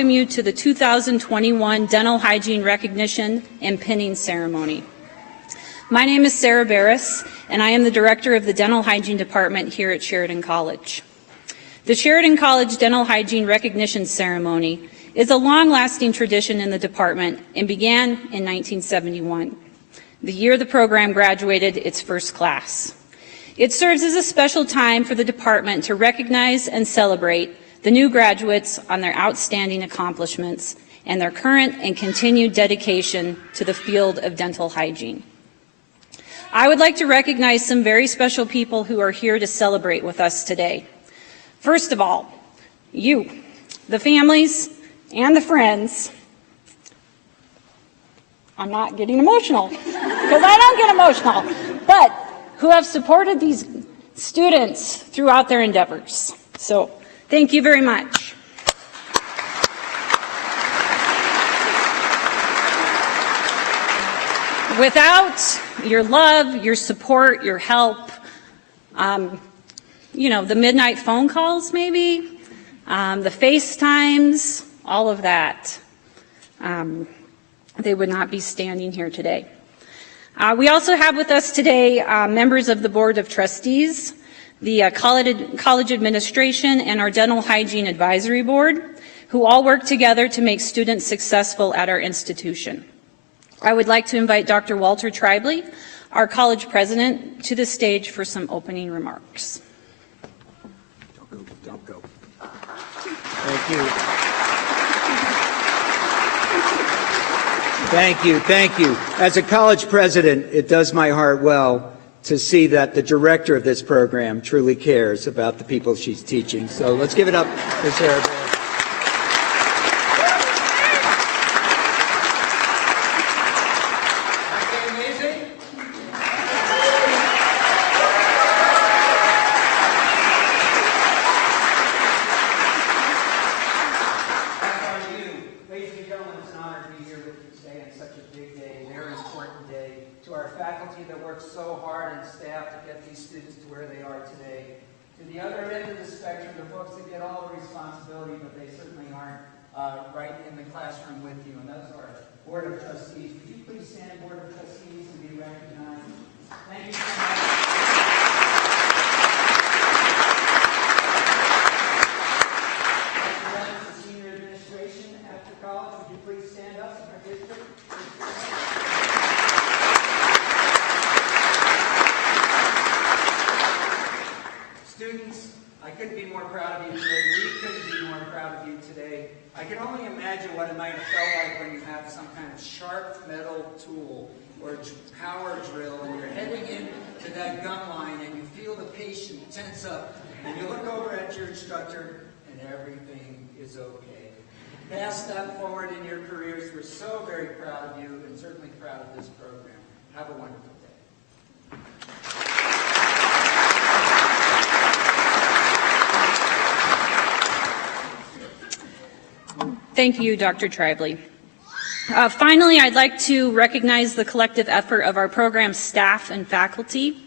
welcome you to the 2021 Dental Hygiene Recognition and Pinning Ceremony. My name is Sarah Barris, and I am the Director of the Dental Hygiene Department here at Sheridan College. The Sheridan College Dental Hygiene Recognition Ceremony is a long-lasting tradition in the department and began in 1971, the year the program graduated its first class. It serves as a special time for the department to recognize and celebrate the new graduates on their outstanding accomplishments and their current and continued dedication to the field of dental hygiene. I would like to recognize some very special people who are here to celebrate with us today. First of all, you, the families and the friends. I'm not getting emotional because I don't get emotional, but who have supported these students throughout their endeavors. So thank you very much. Without your love, your support, your help, the midnight phone calls maybe, the FaceTimes, all of that, they would not be standing here today. We also have with us today members of the Board of Trustees, the college administration, and our Dental Hygiene Advisory Board, who all work together to make students successful at our institution. I would like to invite Dr. Walter Tribley, our college president, to the stage for some opening remarks. Don't go. Thank you. Thank you. As a college president, it does my heart well to see that the director of this program truly cares about the people she's teaching. So let's give it up for Sarah. So hard and staff to get these students to where they are today. To the other end of the spectrum, the folks that get all the responsibility, but they certainly aren't right in the classroom with you, and that's our Board of Trustees. Would you please stand, Board of Trustees, and be recognized? Thank you so much. Representatives of senior administration after college, would you please stand up in our district? Students, I couldn't be more proud of you today. We couldn't be more proud of you today. I can only imagine what it might have felt like when you have some kind of sharp metal tool or power drill and you're heading into that gun line and you feel the patient tense up and you look over at your instructor and everything is okay. Pass that forward in your careers. We're so very proud of you and certainly proud of this program. Have a wonderful day. Thank you, Dr. Tribley. Finally, I'd like to recognize the collective effort of our program staff and faculty.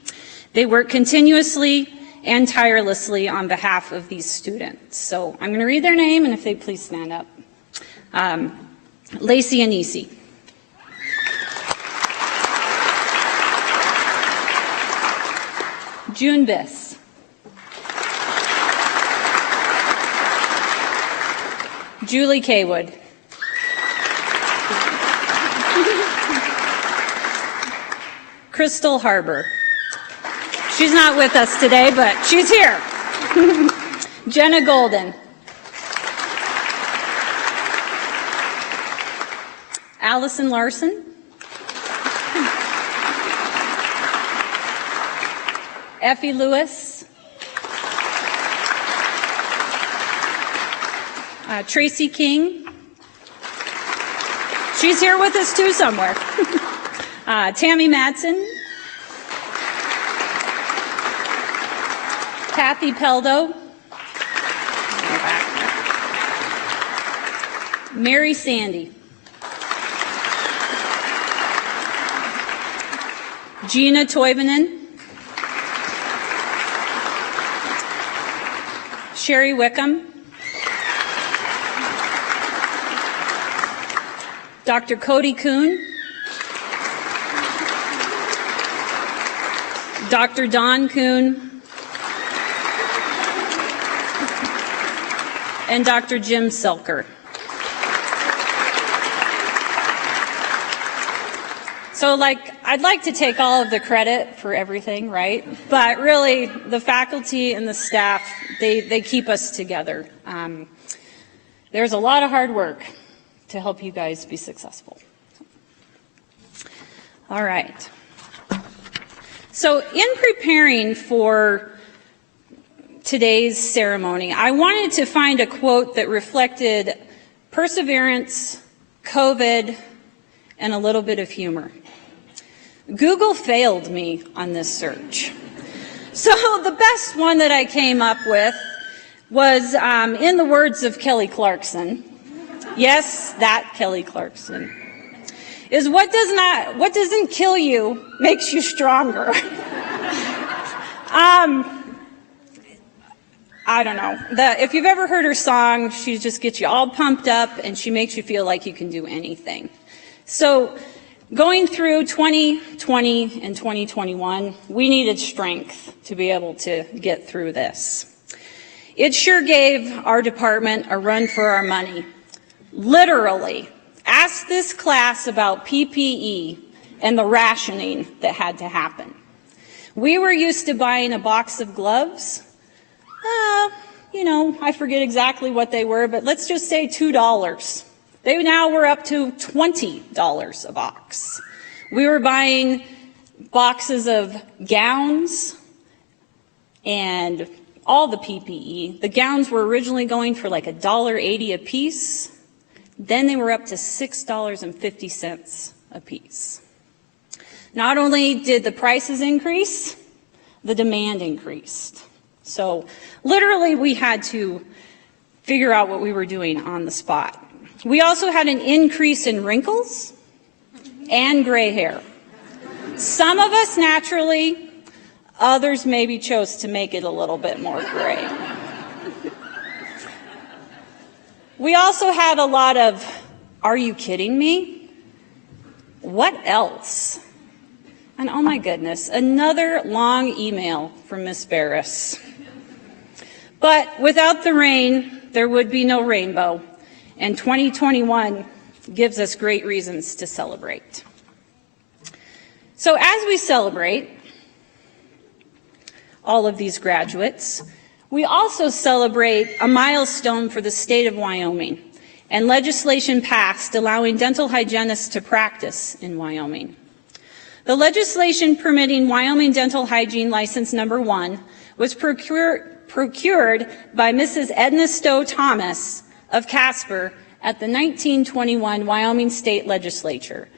They work continuously and tirelessly on behalf of these students. So I'm going to read their name, and if they please stand up. Lacey Anisi. June Biss. Julie Kaywood. Crystal Harbor. She's not with us today, but she's here. Jenna Golden. Allison Larson. Effie Lewis. Tracy King. She's here with us too somewhere. Tammy Madsen. Kathy Peldo. Mary Sandy. Gina Toivonen. Sherry Wickham. Dr. Cody Kuhn, Dr. Don Kuhn, and Dr. Jim Selker. So, I'd like to take all of the credit for everything, right? But really, the faculty and the staff, they keep us together. There's a lot of hard work to help you guys be successful. All right. So, in preparing for today's ceremony, I wanted to find a quote that reflected perseverance, COVID, and a little bit of humor. Google failed me on this search. So the best one that I came up with was, in the words of Kelly Clarkson, yes, that Kelly Clarkson, is what doesn't kill you makes you stronger. I don't know. If you've ever heard her song, she just gets you all pumped up and she makes you feel like you can do anything. So going through 2020 and 2021, we needed strength to be able to get through this. It sure gave our department a run for our money. Literally, ask this class about PPE and the rationing that had to happen. We were used to buying a box of gloves. I forget exactly what they were, but let's just say $2. They now were up to $20 a box. We were buying boxes of gowns and all the PPE. The gowns were originally going for like $1.80 a piece. Then they were up to $6.50 a piece. Not only did the prices increase, the demand increased. So literally we had to figure out what we were doing on the spot. We also had an increase in wrinkles and gray hair. Some of us naturally, others maybe chose to make it a little bit more gray. We also had a lot of, "Are you kidding me? What else?" And oh my goodness, another long email from Miss Barris. But without the rain, there would be no rainbow. And 2021 gives us great reasons to celebrate. So as we celebrate all of these graduates, we also celebrate a milestone for the state of Wyoming and legislation passed allowing dental hygienists to practice in Wyoming. The legislation permitting Wyoming Dental Hygiene License Number 1 was procured by Mrs. Edna Stowe Thomas of Casper at the 1921 Wyoming State Legislature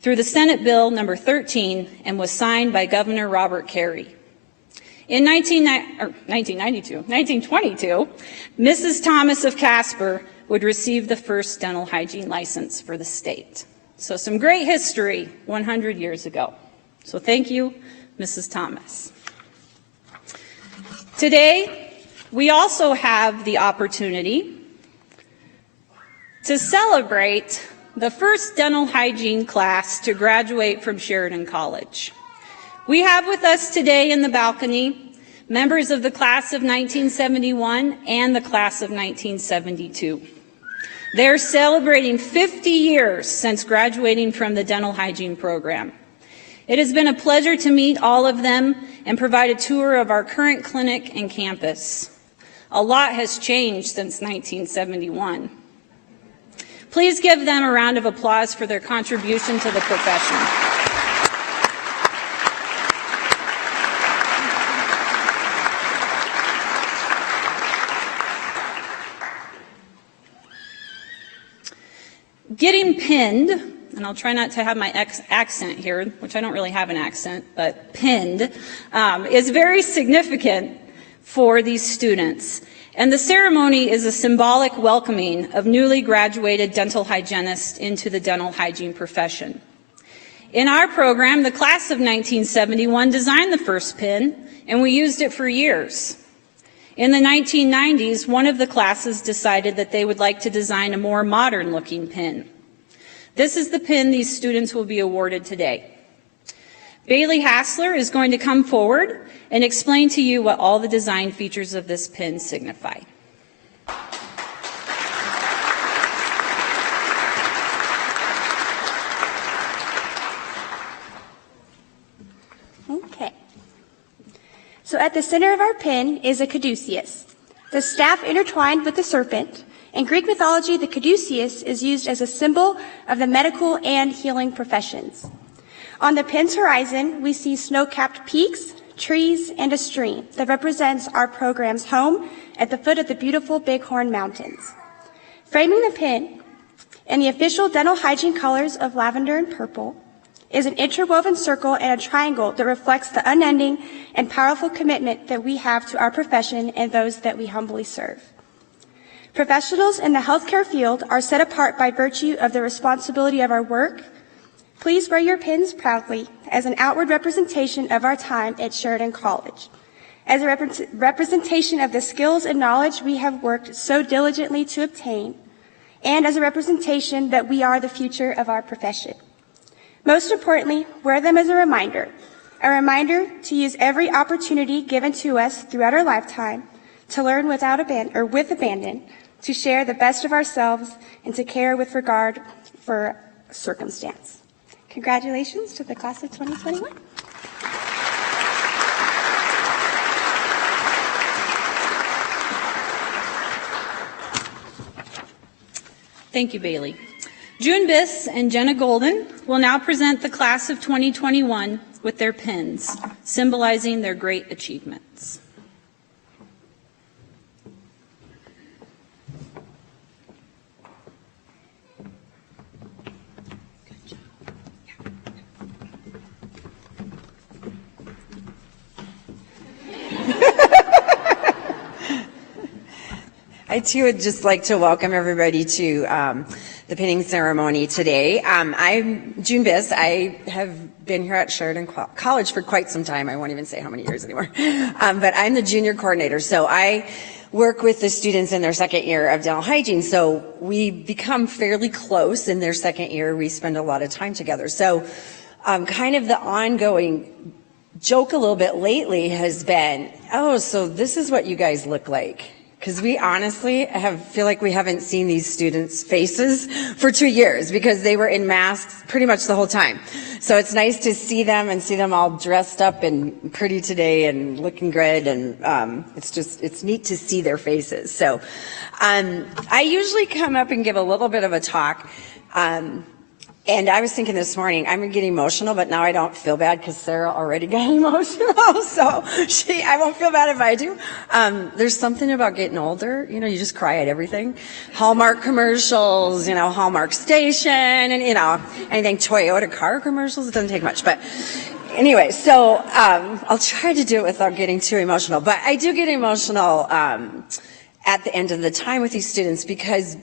through the Senate Bill number 13 and was signed by Governor Robert Carey. In 1922, Mrs. Thomas of Casper would receive the first dental hygiene license for the state. So some great history 100 years ago. So thank you, Mrs. Thomas. Today, we also have the opportunity to celebrate the first dental hygiene class to graduate from Sheridan College. We have with us today in the balcony members of the class of 1971 and the class of 1972. They're celebrating 50 years since graduating from the dental hygiene program. It has been a pleasure to meet all of them and provide a tour of our current clinic and campus. A lot has changed since 1971. Please give them a round of applause for their contribution to the profession. Getting pinned, and I'll try not to have my accent here, which I don't really have an accent, but pinned, is very significant for these students. And the ceremony is a symbolic welcoming of newly graduated dental hygienists into the dental hygiene profession. In our program, the class of 1971 designed the first pin, and we used it for years. In the 1990s, one of the classes decided that they would like to design a more modern-looking pin. This is the pin these students will be awarded today. Bailey Hassler is going to come forward and explain to you what all the design features of this pin signify. Okay. So at the center of our pin is a caduceus, the staff intertwined with the serpent. In Greek mythology, the caduceus is used as a symbol of the medical and healing professions. On the pin's horizon, we see snow-capped peaks, trees, and a stream that represents our program's home at the foot of the beautiful Bighorn Mountains. Framing the pin in the official dental hygiene colors of lavender and purple is an interwoven circle and a triangle that reflects the unending and powerful commitment that we have to our profession and those that we humbly serve. Professionals in the healthcare field are set apart by virtue of the responsibility of our work. Please wear your pins proudly as an outward representation of our time at Sheridan College, as a representation of the skills and knowledge we have worked so diligently to obtain, and as a representation that we are the future of our profession. Most importantly, wear them as a reminder to use every opportunity given to us throughout our lifetime to learn with abandon, to share the best of ourselves, and to care with regard for circumstance. Congratulations to the class of 2021. Thank you, Bailey. June Biss and Jenna Golden will now present the class of 2021 with their pins, symbolizing their great achievements. I too would just like to welcome everybody to the pinning ceremony today. I'm June Biss. I have been here at Sheridan College for quite some time. I won't even say how many years anymore. But I'm the junior coordinator, so I work with the students in their second year of dental hygiene. So we become fairly close in their second year. We spend a lot of time together. So kind of the ongoing joke a little bit lately has been, oh, so this is what you guys look like. Because we honestly feel like we haven't seen these students' faces for 2 years because they were in masks pretty much the whole time. So it's nice to see them and see them all dressed up and pretty today and looking good, and it's neat to see their faces. So I usually come up and give a little bit of a talk. And I was thinking this morning, I'm getting emotional, but now I don't feel bad because Sarah already got emotional. So I won't feel bad if I do. There's something about getting older. You know, you just cry at everything. Hallmark commercials, Hallmark Station, and, anything Toyota car commercials. It doesn't take much. But anyway, so I'll try to do it without getting too emotional. But I do get emotional at the end of the time with these students because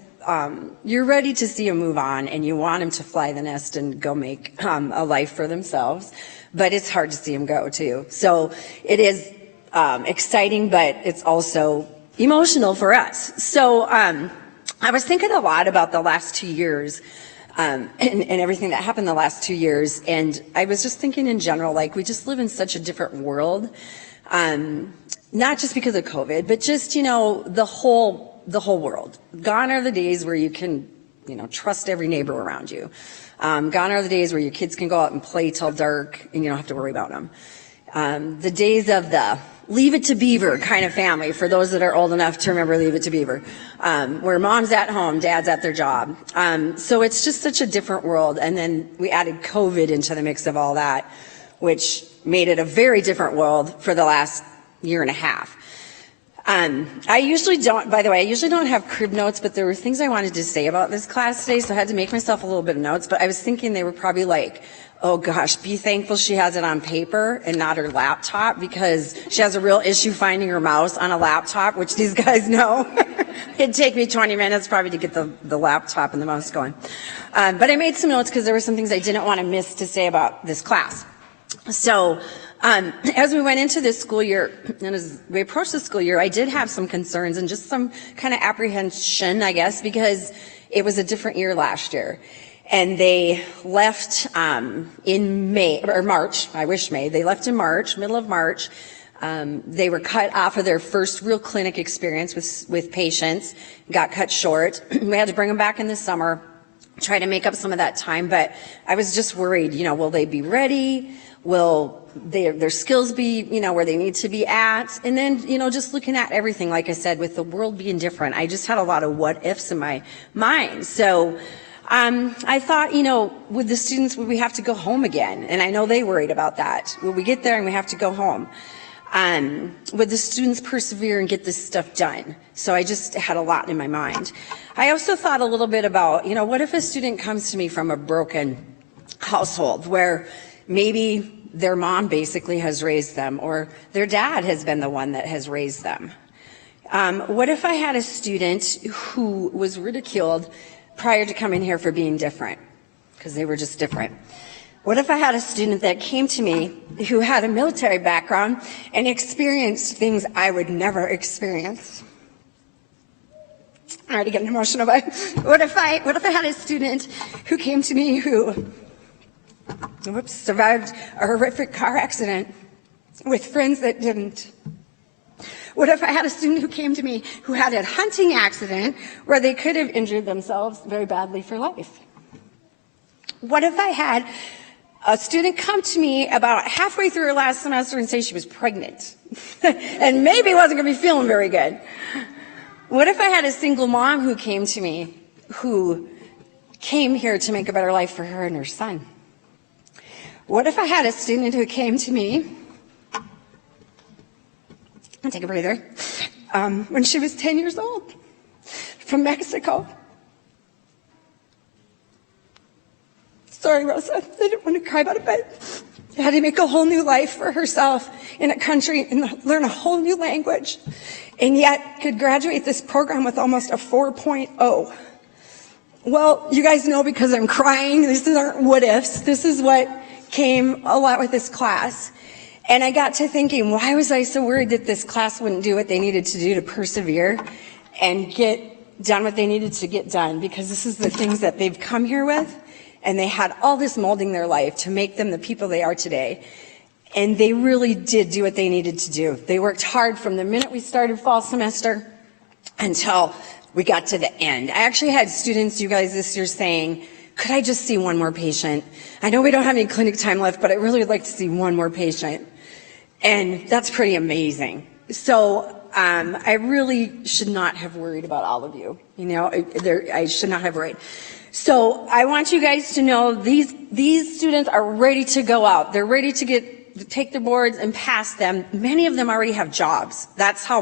you're ready to see them move on and you want them to fly the nest and go make a life for themselves, but it's hard to see them go too. So it is exciting, but it's also emotional for us. So I was thinking a lot about the last 2 years and everything that happened the last 2 years, and I was just thinking in general, like we just live in such a different world, not just because of COVID, but just, the whole world. Gone are the days where you can, trust every neighbor around you. Gone are the days where your kids can go out and play till dark and you don't have to worry about them. The days of the Leave It to Beaver kind of family, for those that are old enough to remember Leave It to Beaver, where mom's at home, dad's at their job. So it's just such a different world. And then we added COVID into the mix of all that, which made it a very different world for the last year and a half. I usually don't have crib notes, but there were things I wanted to say about this class today, so I had to make myself a little bit of notes, but I was thinking they were probably like, oh gosh, be thankful she has it on paper and not her laptop, because she has a real issue finding her mouse on a laptop, which these guys know. It'd take me 20 minutes probably to get the laptop and the mouse going. But I made some notes because there were some things I didn't want to miss to say about this class. So, as we went into this school year, and as we approached the school year, I did have some concerns and just some kind of apprehension, I guess, because it was a different year last year. And they left in May, or March, I wish May, they left in March, middle of March. They were cut off of their first real clinic experience with patients, got cut short. We had to bring them back in the summer, try to make up some of that time, but I was just worried, will they be ready? Will their skills be, where they need to be at? And then, just looking at everything, like I said, with the world being different, I just had a lot of what ifs in my mind. So I thought, with the students, would we have to go home again? And I know they worried about that. Will we get there and we have to go home? Would the students persevere and get this stuff done? So I just had a lot in my mind. I also thought a little bit about, what if a student comes to me from a broken household where maybe their mom basically has raised them, or their dad has been the one that has raised them? What if I had a student who was ridiculed prior to coming here for being different, because they were just different? What if I had a student that came to me who had a military background and experienced things I would never experience? I'm already getting emotional, but what if I had a student who came to me who survived a horrific car accident with friends that didn't? What if I had a student who came to me who had a hunting accident where they could have injured themselves very badly for life? What if I had a student come to me about halfway through her last semester and say she was pregnant and maybe wasn't going to be feeling very good? What if I had a single mom who came to me who came here to make a better life for her and her son? What if I had a student who came to me, I'll take a breather, when she was 10 years old from Mexico? Sorry, Rosa, I didn't want to cry about it, but had to make a whole new life for herself in a country and learn a whole new language, and yet could graduate this program with almost a 4.0. Well, you guys know, because I'm crying, these aren't what ifs. This is what came a lot with this class. And I got to thinking, why was I so worried that this class wouldn't do what they needed to do to persevere and get done what they needed to get done? Because this is the things that they've come here with, and they had all this molding their life to make them the people they are today. And they really did do what they needed to do. They worked hard from the minute we started fall semester until we got to the end. I actually had students, you guys, this year saying, could I just see one more patient? I know we don't have any clinic time left, but I really would like to see one more patient. And that's pretty amazing. So I really should not have worried about all of you. I should not have worried. So I want you guys to know these students are ready to go out. They're ready to take their boards and pass them. Many of them already have jobs. That's how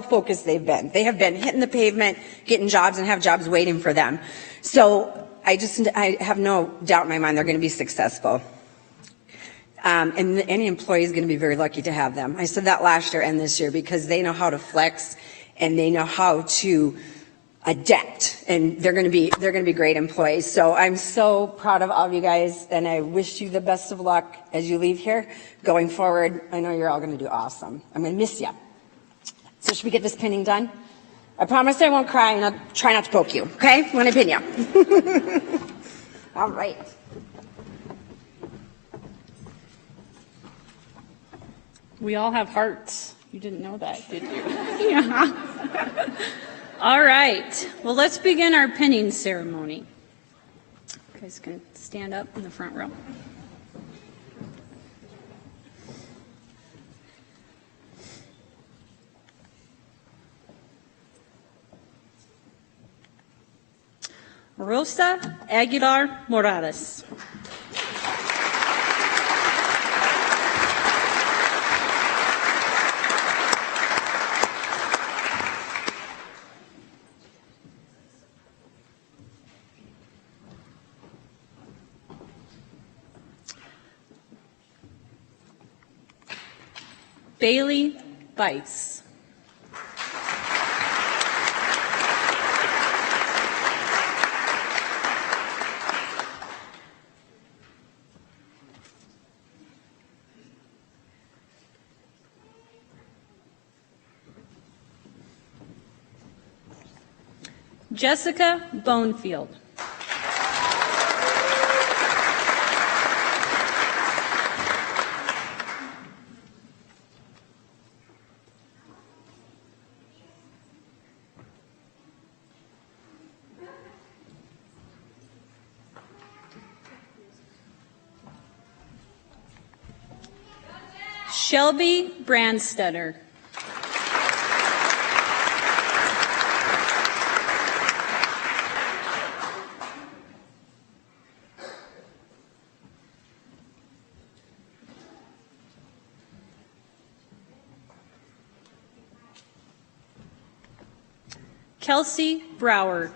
focused they've been. They have been hitting the pavement, getting jobs, and have jobs waiting for them. So I have no doubt in my mind they're going to be successful. And any employee is going to be very lucky to have them. I said that last year and this year, because they know how to flex and they know how to adapt, and they're going to be great employees. So I'm so proud of all of you guys, and I wish you the best of luck as you leave here going forward. I know you're all going to do awesome. I'm going to miss you. So should we get this pinning done? I promise I won't cry, and I'll try not to poke you, okay, when I pin you. All right. We all have hearts. You didn't know that, did you? Yeah. All right. Well, let's begin our pinning ceremony. You guys can stand up in the front row. Rosa Aguilar Morales. Bailey Bice. Jessica Bonefield. Shelby Brandstetter. Kelsey Brower.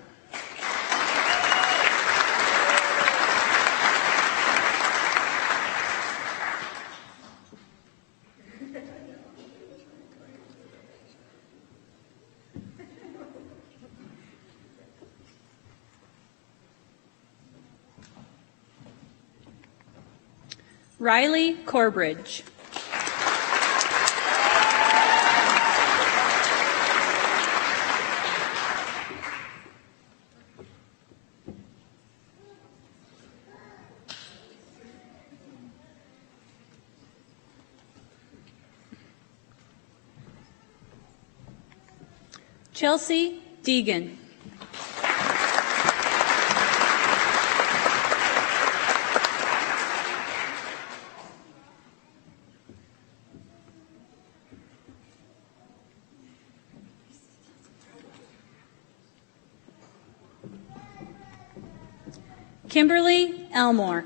Riley Corbridge. Chelsea Deegan. Kimberly Elmore.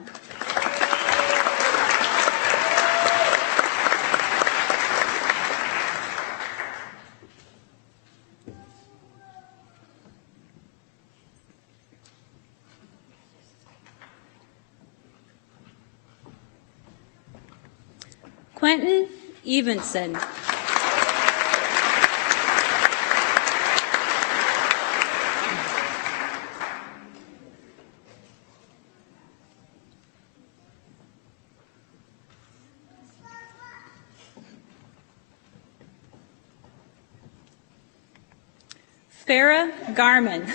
Quentin Evenson. Farah Garman.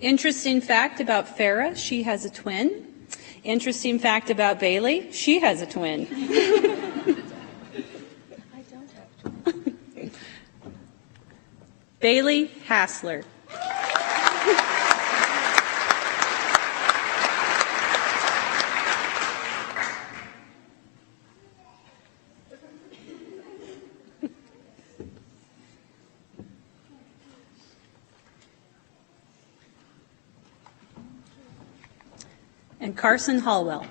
Interesting fact about Farah, she has a twin. Interesting fact about Bailey, she has a twin. I don't have Bailey Hassler. And Carson Hallwell.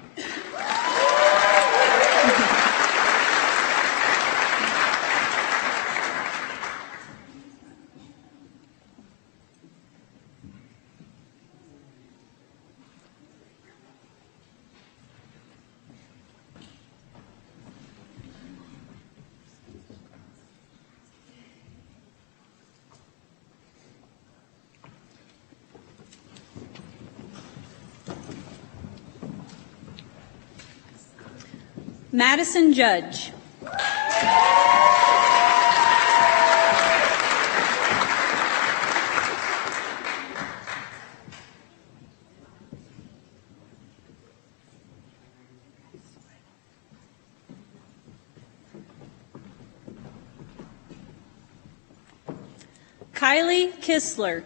Madison Judge. Kylie Kistler.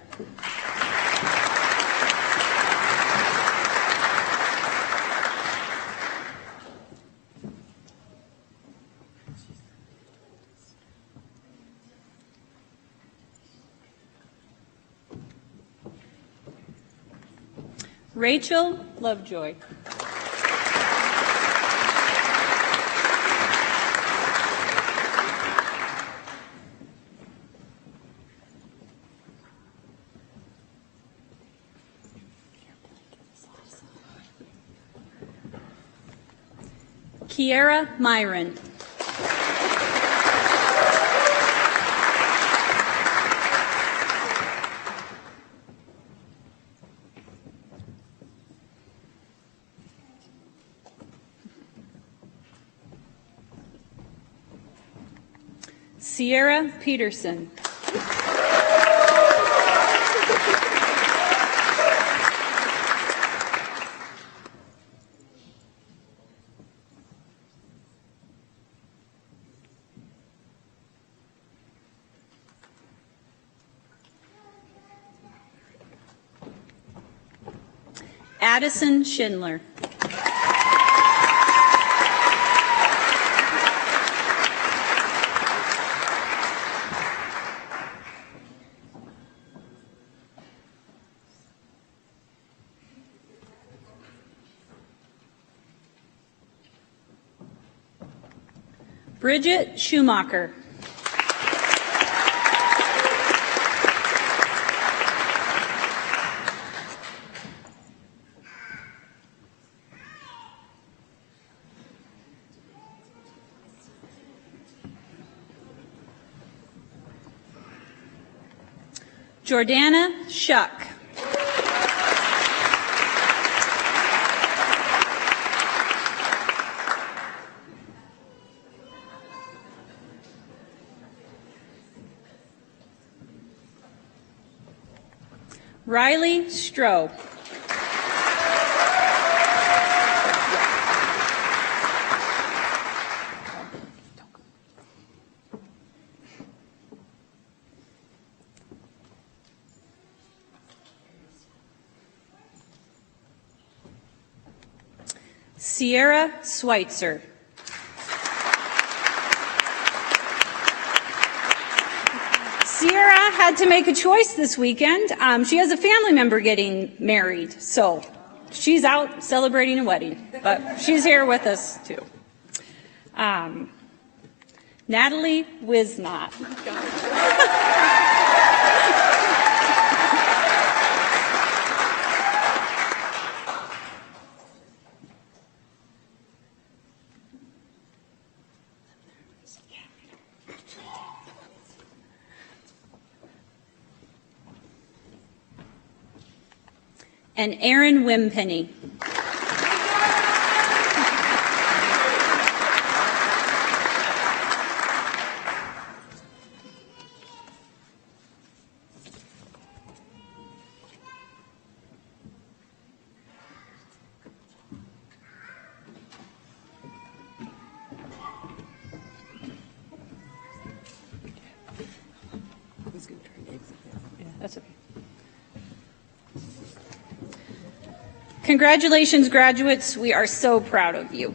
Rachel Lovejoy. Kiera Myron. Sierra Peterson. Addison Schindler. Bridget Schumacher. Jordana Shuck. Riley Stroh. Sierra Schweitzer. Sierra had to make a choice this weekend. She has a family member getting married, so she's out celebrating a wedding, but she's here with us too. Natalie Wisnot. And Erin Wimpeny. That's okay. Congratulations, graduates. We are so proud of you.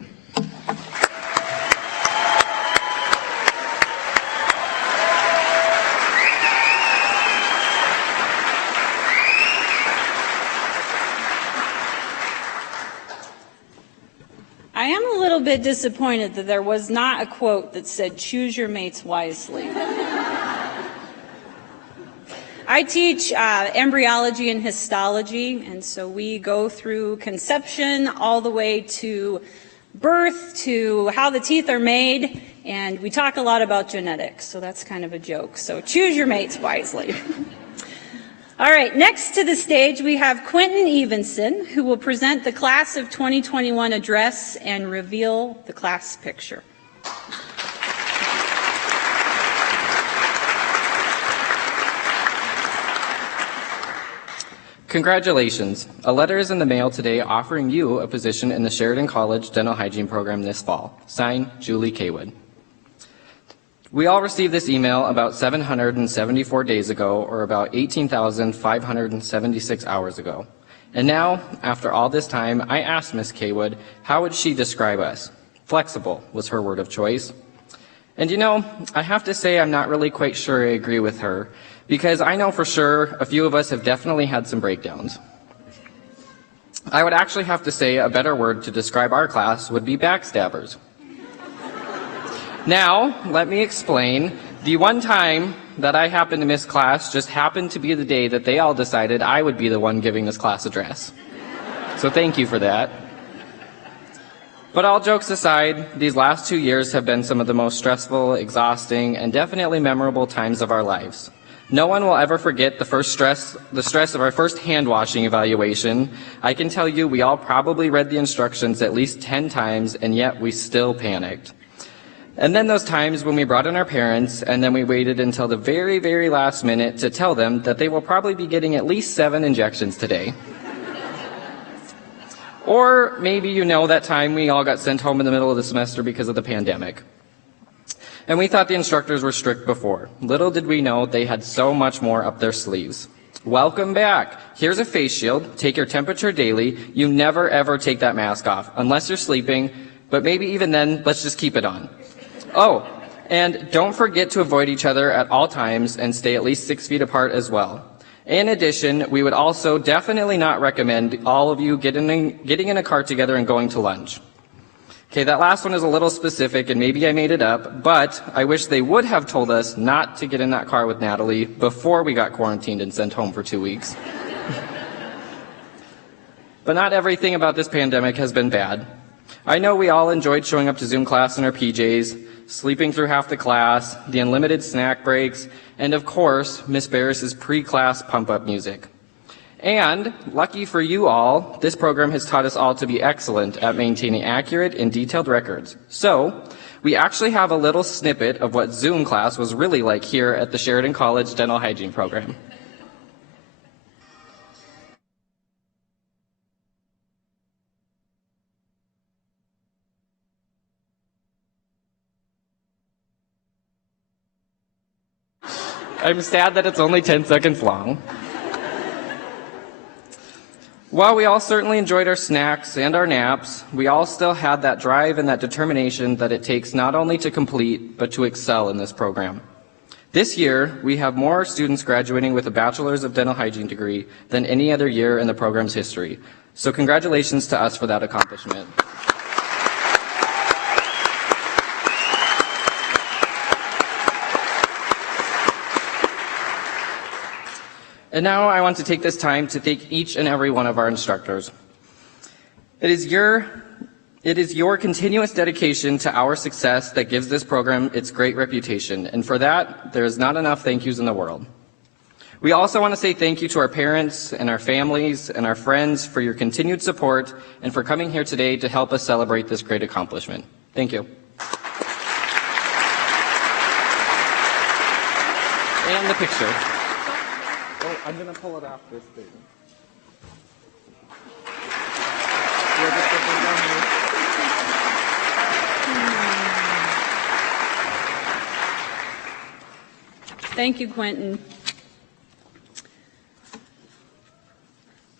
I am a little bit disappointed that there was not a quote that said, "Choose your mates wisely." I teach embryology and histology, and so we go through conception all the way to birth, to how the teeth are made, and we talk a lot about genetics, so that's kind of a joke. So choose your mates wisely. All right, next to the stage we have Quentin Evenson, who will present the Class of 2021 address and reveal the class picture. Congratulations. A letter is in the mail today offering you a position in the Sheridan College Dental Hygiene Program this fall. Signed, Julie Kaywood. We all received this email about 774 days ago, or about 18,576 hours ago. And now, after all this time, I asked Ms. Kaywood, how would she describe us? Flexible was her word of choice. And you know, I have to say I'm not really quite sure I agree with her, because I know for sure a few of us have definitely had some breakdowns. I would actually have to say a better word to describe our class would be backstabbers. Now, let me explain. The one time that I happened to miss class just happened to be the day that they all decided I would be the one giving this class address. So thank you for that. But all jokes aside, these last 2 years have been some of the most stressful, exhausting, and definitely memorable times of our lives. No one will ever forget the stress of our first hand washing evaluation. I can tell you we all probably read the instructions at least 10 times, and yet we still panicked. And then those times when we brought in our parents, and then we waited until the very, very last minute to tell them that they will probably be getting at least 7 injections today. Or maybe you know that time we all got sent home in the middle of the semester because of the pandemic. And we thought the instructors were strict before. Little did we know they had so much more up their sleeves. Welcome back. Here's a face shield. Take your temperature daily. You never ever take that mask off unless you're sleeping, but maybe even then, let's just keep it on. Oh, and don't forget to avoid each other at all times and stay at least 6 feet apart as well. In addition, we would also definitely not recommend all of you getting in a car together and going to lunch. Okay, that last one is a little specific and maybe I made it up, but I wish they would have told us not to get in that car with Natalie before we got quarantined and sent home for 2 weeks. But not everything about this pandemic has been bad. I know we all enjoyed showing up to Zoom class in our PJs, sleeping through half the class, the unlimited snack breaks, and of course, Miss Barris's pre-class pump-up music. And, lucky for you all, this program has taught us all to be excellent at maintaining accurate and detailed records. So, we actually have a little snippet of what Zoom class was really like here at the Sheridan College Dental Hygiene program. I'm sad that it's only 10 seconds long. While we all certainly enjoyed our snacks and our naps, we all still had that drive and that determination that it takes not only to complete, but to excel in this program. This year, we have more students graduating with a Bachelor's of Dental Hygiene degree than any other year in the program's history. So congratulations to us for that accomplishment. And now I want to take this time to thank each and every one of our instructors. It is your continuous dedication to our success that gives this program its great reputation, and for that, there is not enough thank yous in the world. We also want to say thank you to our parents and our families and our friends for your continued support and for coming here today to help us celebrate this great accomplishment. Thank you. And the picture. Oh, I'm going to pull it off this thing. Thank you, Quentin.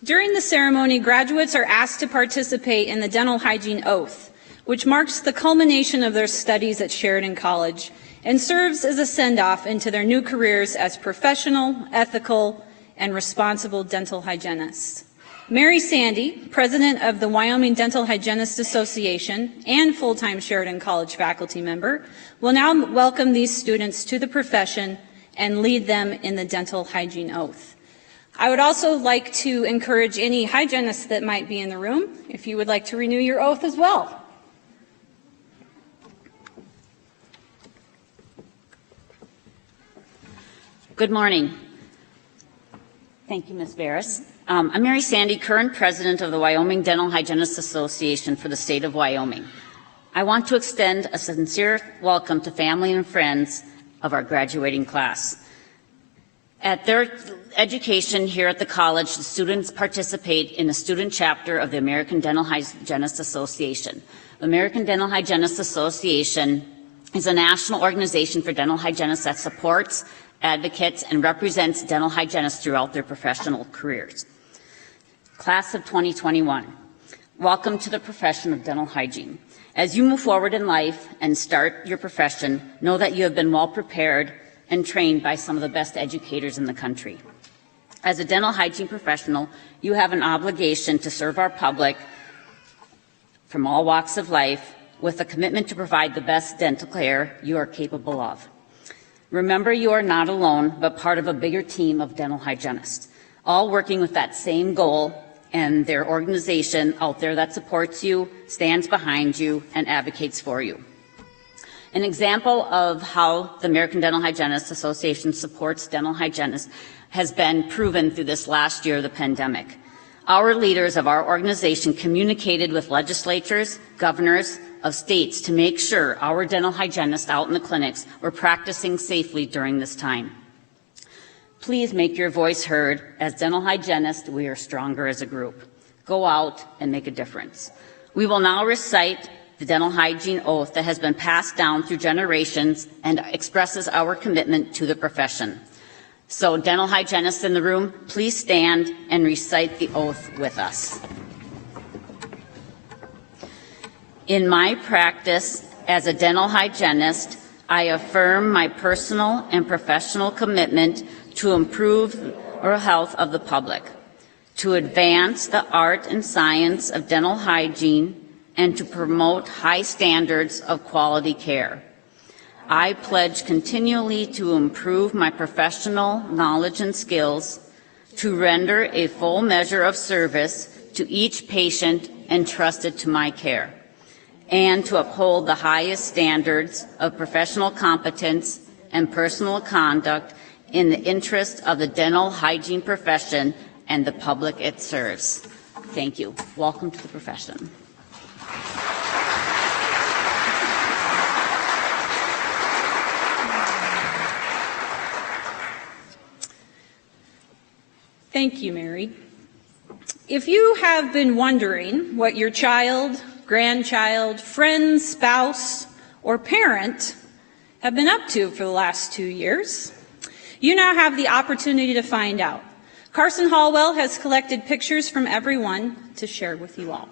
During the ceremony, graduates are asked to participate in the dental hygiene oath, which marks the culmination of their studies at Sheridan College and serves as a send-off into their new careers as professional, ethical, and responsible dental hygienists. Mary Sandy, president of the Wyoming Dental Hygienist Association and full-time Sheridan College faculty member, will now welcome these students to the profession and lead them in the dental hygiene oath. I would also like to encourage any hygienists that might be in the room, if you would like to renew your oath as well. Good morning. Thank you, Ms. Barris. I'm Mary Sandy, current president of the Wyoming Dental Hygienist Association for the state of Wyoming. I want to extend a sincere welcome to family and friends of our graduating class. At their education here at the college, the students participate in a student chapter of the American Dental Hygienist Association. The American Dental Hygienist Association is a national organization for dental hygienists that supports, advocates, and represents dental hygienists throughout their professional careers. Class of 2021, welcome to the profession of dental hygiene. As you move forward in life and start your profession, know that you have been well prepared and trained by some of the best educators in the country. As a dental hygiene professional, you have an obligation to serve our public from all walks of life with a commitment to provide the best dental care you are capable of. Remember, you are not alone, but part of a bigger team of dental hygienists, all working with that same goal, and their organization out there that supports you, stands behind you, and advocates for you. An example of how the American Dental Hygienist Association supports dental hygienists has been proven through this last year of the pandemic. Our leaders of our organization communicated with legislatures, governors of states to make sure our dental hygienists out in the clinics were practicing safely during this time. Please make your voice heard. As dental hygienists, we are stronger as a group. Go out and make a difference. We will now recite the dental hygiene oath that has been passed down through generations and expresses our commitment to the profession. So dental hygienists in the room, please stand and recite the oath with us. In my practice as a dental hygienist, I affirm my personal and professional commitment to improve the health of the public, to advance the art and science of dental hygiene, and to promote high standards of quality care. I pledge continually to improve my professional knowledge and skills, to render a full measure of service to each patient entrusted to my care, and to uphold the highest standards of professional competence and personal conduct in the interest of the dental hygiene profession and the public it serves. Thank you. Welcome to the profession. Thank you, Mary. If you have been wondering what your child, grandchild, friend, spouse, or parent have been up to for the last 2 years, you now have the opportunity to find out. Carson Hallwell has collected pictures from everyone to share with you all.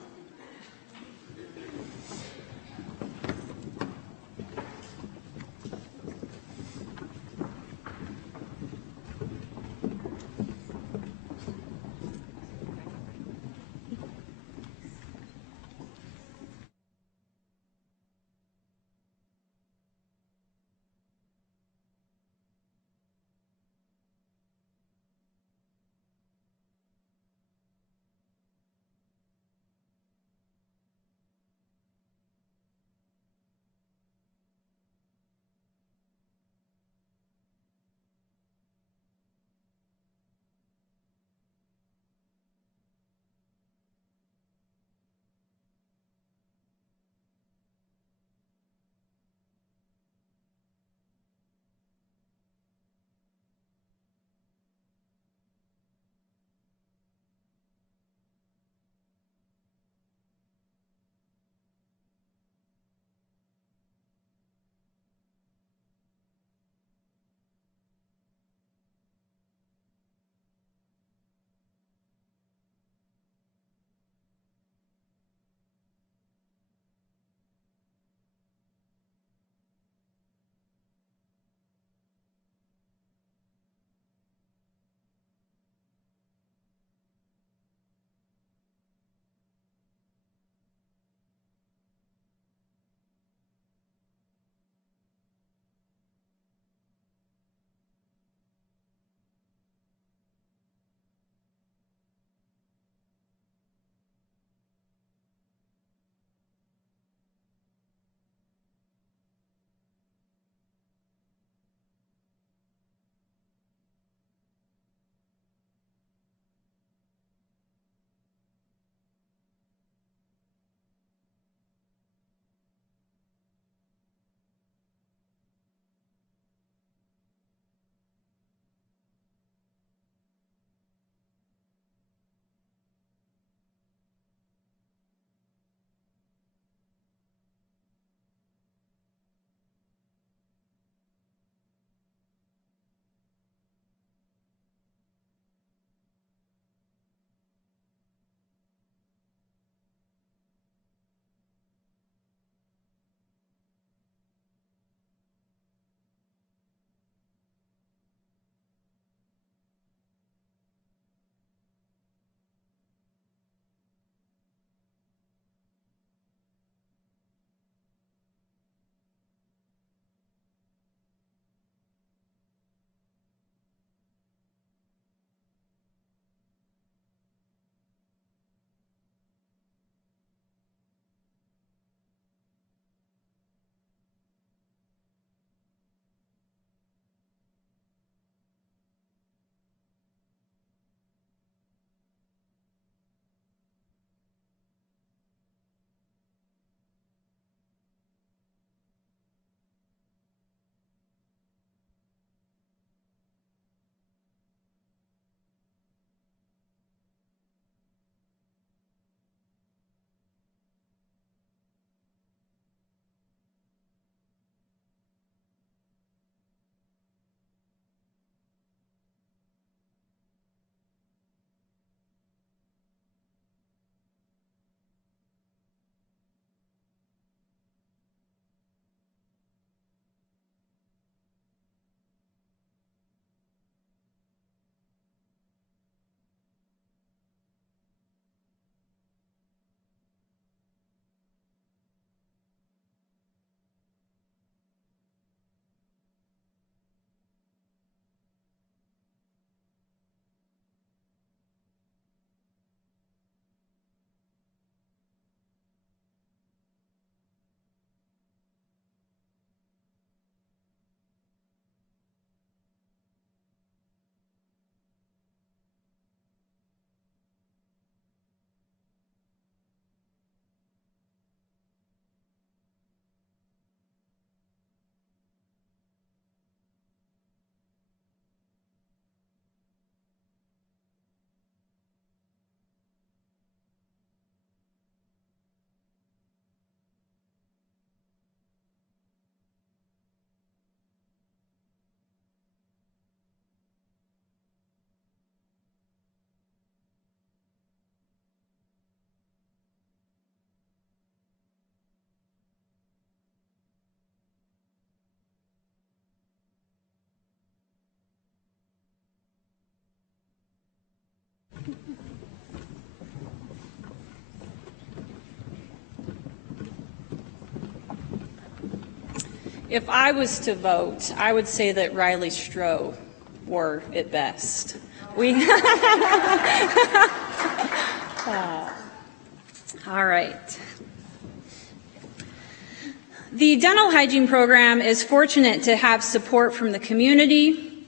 If I was to vote, I would say that Riley Stroh wore it best. All right. The dental hygiene program is fortunate to have support from the community,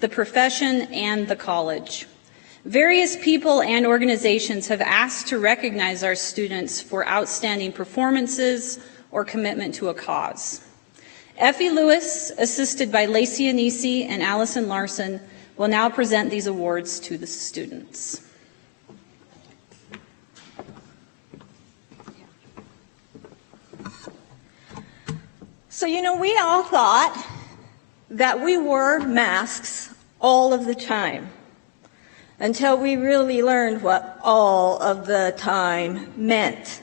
the profession, and the college. Various people and organizations have asked to recognize our students for outstanding performances or commitment to a cause. Effie Lewis, assisted by Lacey Anisi and Allison Larson, will now present these awards to the students. So, we all thought that we wore masks all of the time until we really learned what all of the time meant.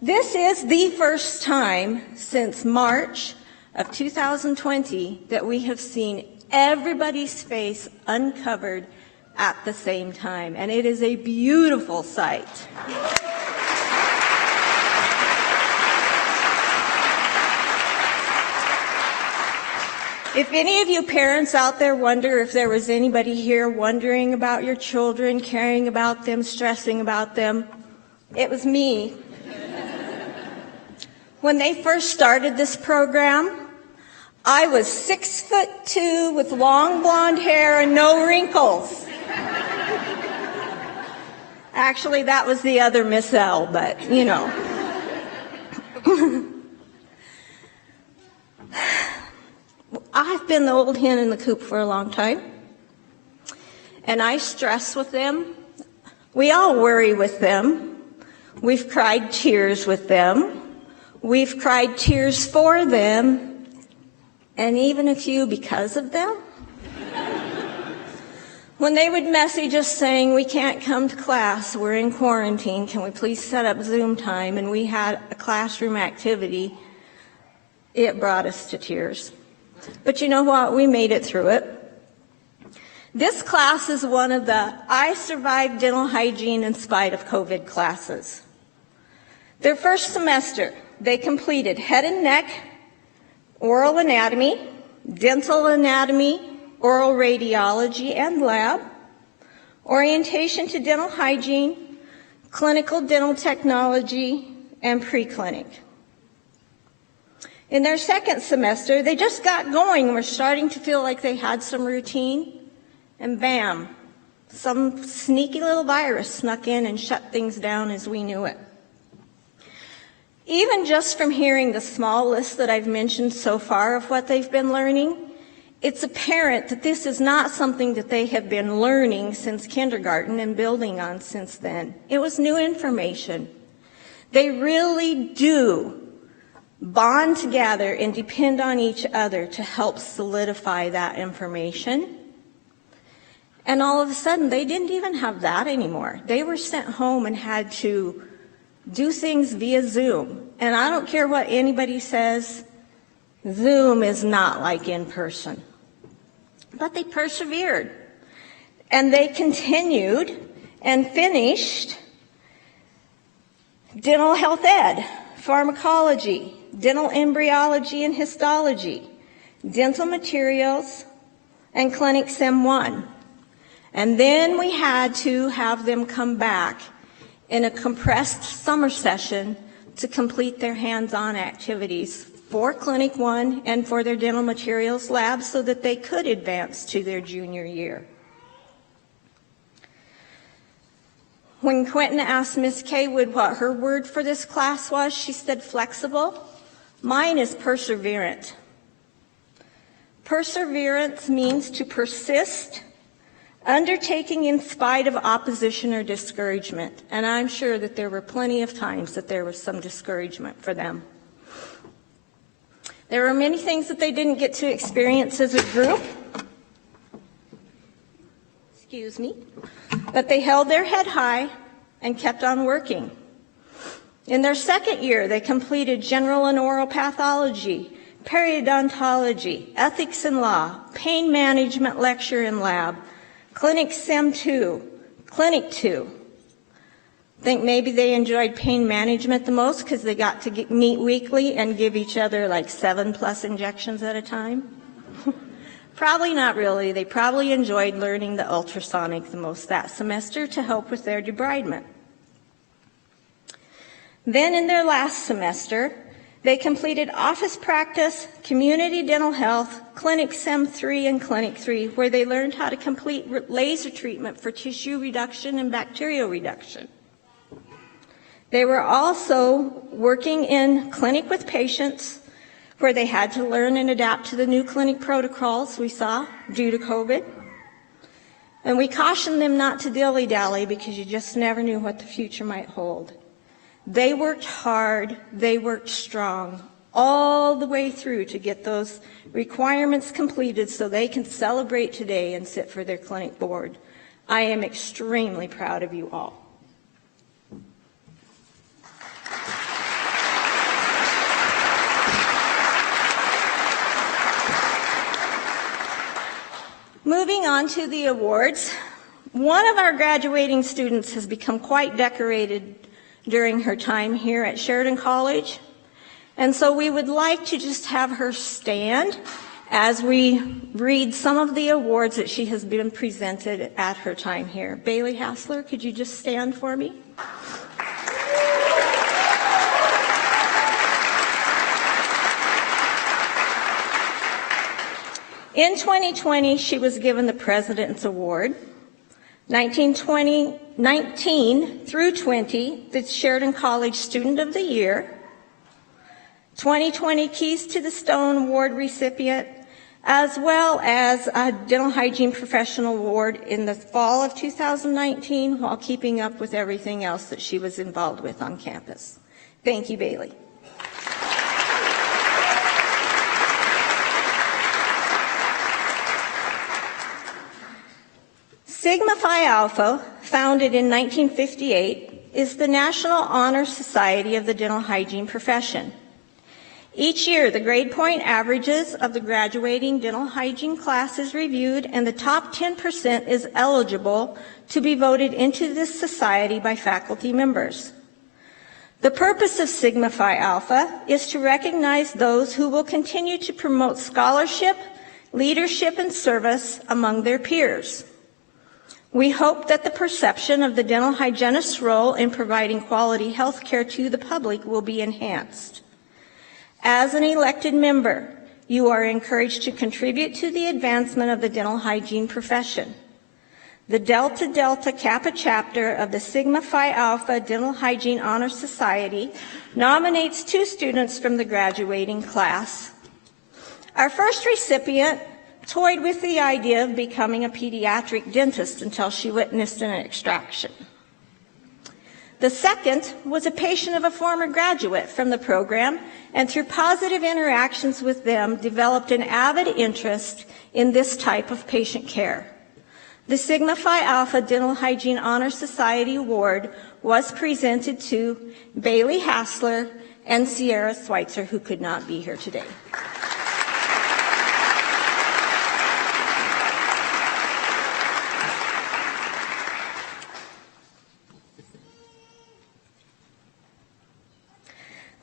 This is the first time since March of 2020 that we have seen everybody's face uncovered at the same time, and it is a beautiful sight. If any of you parents out there wonder if there was anybody here wondering about your children, caring about them, stressing about them, it was me. When they first started this program, I was 6'2" with long blonde hair and no wrinkles. Actually, that was the other Miss L, but I've been the old hen in the coop for a long time, and I stress with them. We all worry with them. We've cried tears with them. We've cried tears for them, and even a few because of them. When they would message us saying, we can't come to class, we're in quarantine, can we please set up Zoom time, and we had a classroom activity, it brought us to tears. But you know what? We made it through it. This class is one of the I Survived Dental Hygiene in Spite of COVID classes. Their first semester, they completed head and neck, oral anatomy, dental anatomy, oral radiology and lab, orientation to dental hygiene, clinical dental technology, and preclinic. In their second semester, they just got going and were starting to feel like they had some routine, and bam, some sneaky little virus snuck in and shut things down as we knew it. Even just from hearing the small list that I've mentioned so far of what they've been learning, it's apparent that this is not something that they have been learning since kindergarten and building on since then. It was new information. They really do bond together and depend on each other to help solidify that information. And all of a sudden, they didn't even have that anymore. They were sent home and had to do things via Zoom. And I don't care what anybody says, Zoom is not like in person. But they persevered. And they continued and finished dental health ed, pharmacology, dental embryology and histology, dental materials, and clinic Sem 1. And then we had to have them come back in a compressed summer session to complete their hands-on activities for Clinic 1 and for their dental materials lab so that they could advance to their junior year. When Quentin asked Ms. Kaywood what her word for this class was, she said flexible. Mine is perseverant. Perseverance means to persist, undertaking in spite of opposition or discouragement. And I'm sure that there were plenty of times that there was some discouragement for them. There were many things that they didn't get to experience as a group. But they held their head high and kept on working. In their second year, they completed general and oral pathology, periodontology, ethics and law, pain management lecture and lab, Clinic Sem 2, Clinic 2, think maybe they enjoyed pain management the most because they got to meet weekly and give each other like 7+ injections at a time. Probably not really. They probably enjoyed learning the ultrasonic the most that semester to help with their debridement. Then in their last semester, they completed office practice, community dental health, Clinic Sem 3 and Clinic 3, where they learned how to complete laser treatment for tissue reduction and bacterial reduction. They were also working in clinic with patients, where they had to learn and adapt to the new clinic protocols we saw due to COVID. And we cautioned them not to dilly-dally because you just never knew what the future might hold. They worked hard, they worked strong, all the way through to get those requirements completed so they can celebrate today and sit for their clinic board. I am extremely proud of you all. Moving on to the awards, one of our graduating students has become quite decorated during her time here at Sheridan College, and so we would like to just have her stand as we read some of the awards that she has been presented at her time here. Bailey Hassler, could you just stand for me? In 2020, she was given the President's Award. 19 through 20, the Sheridan College Student of the Year. 2020 Keys to the Stone Award recipient, as well as a Dental Hygiene Professional Award in the fall of 2019 while keeping up with everything else that she was involved with on campus. Thank you, Bailey. Sigma Phi Alpha, founded in 1958, is the National Honor Society of the dental hygiene profession. Each year, the grade point averages of the graduating dental hygiene class is reviewed, and the top 10% is eligible to be voted into this society by faculty members. The purpose of Sigma Phi Alpha is to recognize those who will continue to promote scholarship, leadership, and service among their peers. We hope that the perception of the dental hygienist's role in providing quality health care to the public will be enhanced. As an elected member, you are encouraged to contribute to the advancement of the dental hygiene profession. The Delta Delta Kappa chapter of the Sigma Phi Alpha Dental Hygiene Honor Society nominates 2 students from the graduating class. Our first recipient toyed with the idea of becoming a pediatric dentist until she witnessed an extraction. The second was a patient of a former graduate from the program, and through positive interactions with them, developed an avid interest in this type of patient care. The Sigma Phi Alpha Dental Hygiene Honor Society Award was presented to Bailey Hassler and Sierra Schweitzer, who could not be here today.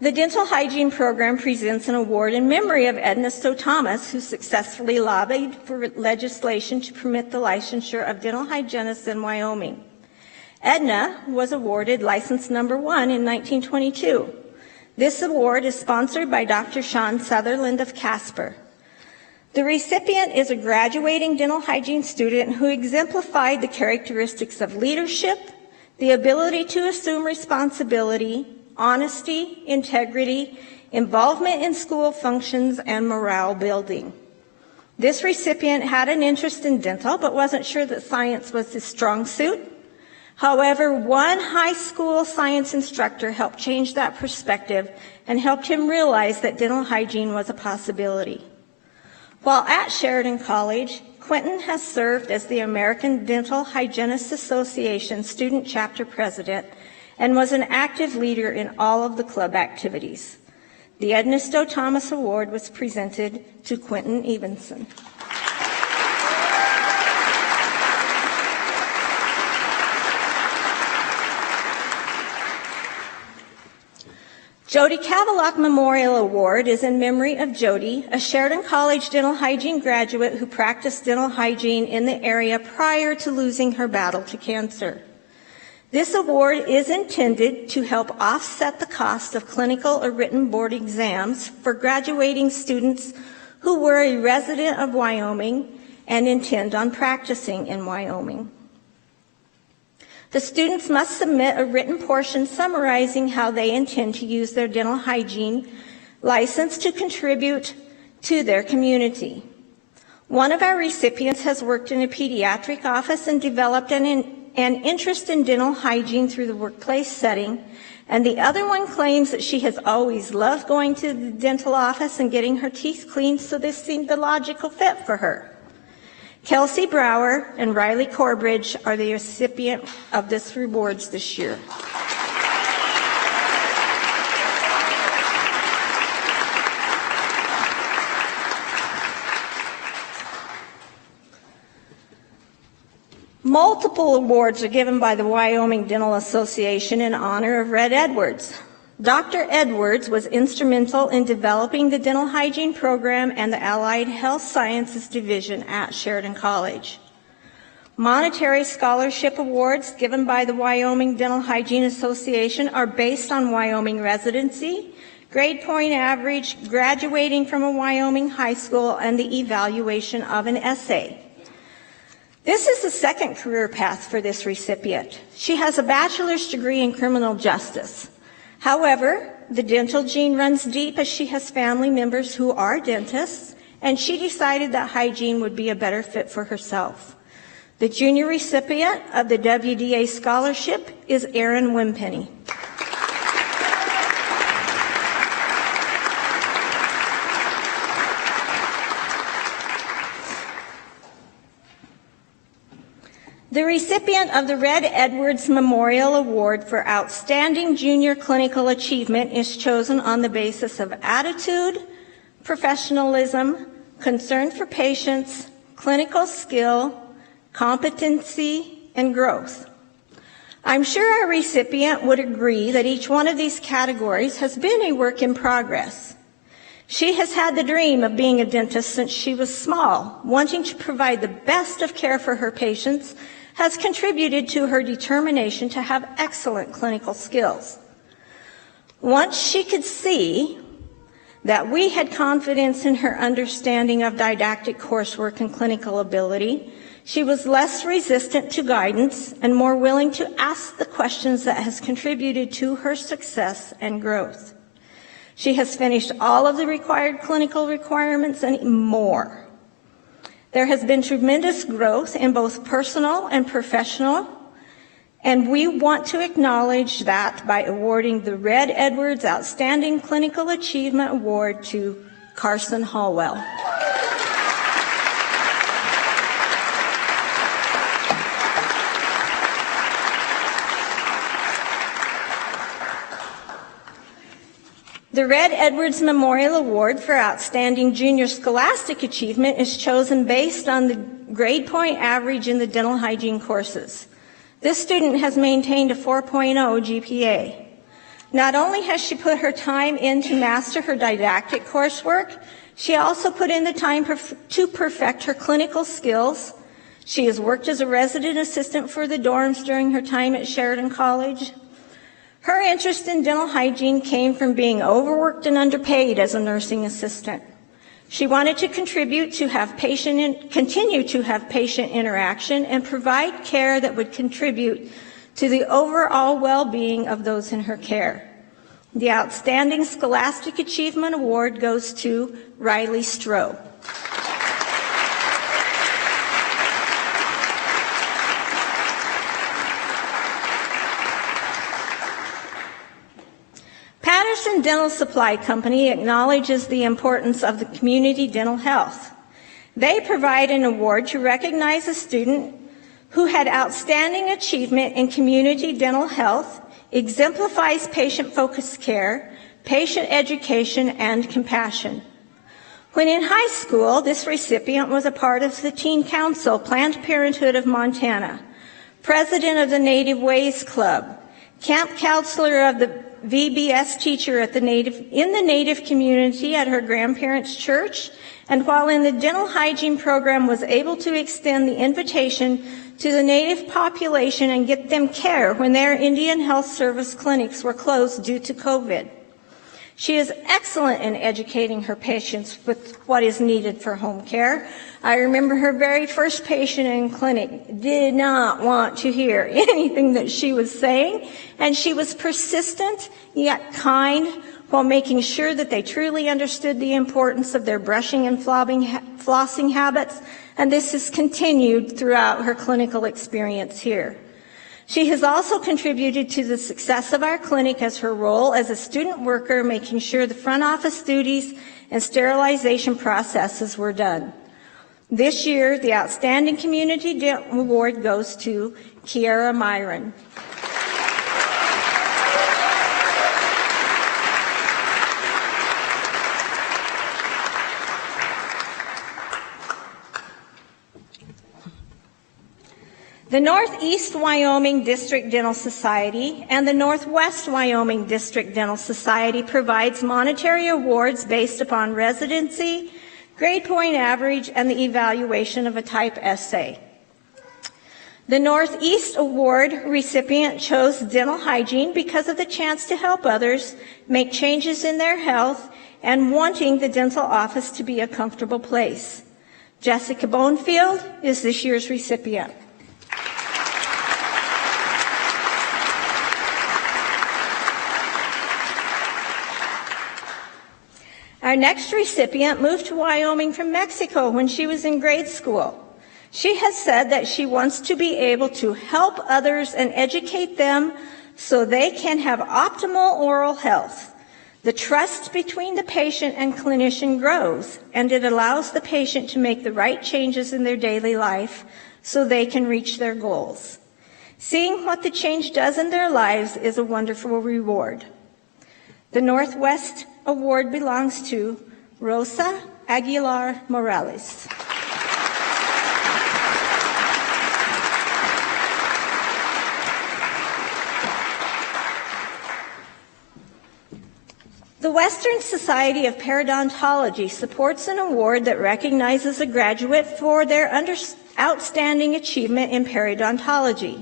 The Dental Hygiene Program presents an award in memory of Edna Stowe Thomas, who successfully lobbied for legislation to permit the licensure of dental hygienists in Wyoming. Edna was awarded license number 1 in 1922. This award is sponsored by Dr. Sean Sutherland of Casper. The recipient is a graduating dental hygiene student who exemplified the characteristics of leadership, the ability to assume responsibility, honesty, integrity, involvement in school functions, and morale building. This recipient had an interest in dental but wasn't sure that science was his strong suit. However, one high school science instructor helped change that perspective and helped him realize that dental hygiene was a possibility. While at Sheridan College, Quentin has served as the American Dental Hygienists Association Student Chapter President and was an active leader in all of the club activities. The Edna Stowe Thomas Award was presented to Quentin Evenson. Jody Cavalock Memorial Award is in memory of Jody, a Sheridan College dental hygiene graduate who practiced dental hygiene in the area prior to losing her battle to cancer. This award is intended to help offset the cost of clinical or written board exams for graduating students who were a resident of Wyoming and intend on practicing in Wyoming. The students must submit a written portion summarizing how they intend to use their dental hygiene license to contribute to their community. One of our recipients has worked in a pediatric office and developed an interest in dental hygiene through the workplace setting, and the other one claims that she has always loved going to the dental office and getting her teeth cleaned, so this seemed the logical fit for her. Kelsey Brower and Riley Corbridge are the recipient of this rewards this year. Multiple awards are given by the Wyoming Dental Association in honor of Red Edwards. Dr. Edwards was instrumental in developing the dental hygiene program and the Allied Health Sciences Division at Sheridan College. Monetary scholarship awards given by the Wyoming Dental Hygiene Association are based on Wyoming residency, grade point average, graduating from a Wyoming high school, and the evaluation of an essay. This is the second career path for this recipient. She has a bachelor's degree in criminal justice. However, the dental gene runs deep as she has family members who are dentists, and she decided that hygiene would be a better fit for herself. The junior recipient of the WDA scholarship is Erin Wimpeny. The recipient of the Red Edwards Memorial Award for Outstanding Junior Clinical Achievement is chosen on the basis of attitude, professionalism, concern for patients, clinical skill, competency, and growth. I'm sure our recipient would agree that each one of these categories has been a work in progress. She has had the dream of being a dentist since she was small. Wanting to provide the best of care for her patients has contributed to her determination to have excellent clinical skills. Once she could see that we had confidence in her understanding of didactic coursework and clinical ability, she was less resistant to guidance and more willing to ask the questions that has contributed to her success and growth. She has finished all of the required clinical requirements and more. There has been tremendous growth in both personal and professional, and we want to acknowledge that by awarding the Red Edwards Outstanding Clinical Achievement Award to Carson Hallwell. The Red Edwards Memorial Award for Outstanding Junior Scholastic Achievement is chosen based on the grade point average in the dental hygiene courses. This student has maintained a 4.0 GPA. Not only has she put her time in to master her didactic coursework, she also put in the time to perfect her clinical skills. She has worked as a resident assistant for the dorms during her time at Sheridan College. Her interest in dental hygiene came from being overworked and underpaid as a nursing assistant. She wanted to continue to have patient interaction and provide care that would contribute to the overall well-being of those in her care. The Outstanding Scholastic Achievement Award goes to Riley Stroh. Patterson Dental Supply Company acknowledges the importance of the community dental health. They provide an award to recognize a student who had outstanding achievement in community dental health, exemplifies patient-focused care, patient education, and compassion. When in high school, this recipient was a part of the Teen Council, Planned Parenthood of Montana, president of the Native Ways Club, camp counselor of the VBS teacher in the Native community at her grandparents' church, and while in the dental hygiene program was able to extend the invitation to the Native population and get them care when their Indian Health Service clinics were closed due to COVID. She is excellent in educating her patients with what is needed for home care. I remember her very first patient in clinic did not want to hear anything that she was saying, and she was persistent yet kind while making sure that they truly understood the importance of their brushing and flossing habits, and this has continued throughout her clinical experience here. She has also contributed to the success of our clinic as her role as a student worker, making sure the front office duties and sterilization processes were done. This year, the Outstanding Community Dental Award goes to Kiara Myron. The Northeast Wyoming District Dental Society and the Northwest Wyoming District Dental Society provides monetary awards based upon residency, grade point average, and the evaluation of a type essay. The Northeast Award recipient chose dental hygiene because of the chance to help others make changes in their health and wanting the dental office to be a comfortable place. Jessica Bonefield is this year's recipient. Our next recipient moved to Wyoming from Mexico when she was in grade school. She has said that she wants to be able to help others and educate them so they can have optimal oral health. The trust between the patient and clinician grows, and it allows the patient to make the right changes in their daily life so they can reach their goals. Seeing what the change does in their lives is a wonderful reward. The Northwest Award belongs to Rosa Aguilar Morales. The Western Society of Periodontology supports an award that recognizes a graduate for their outstanding achievement in periodontology.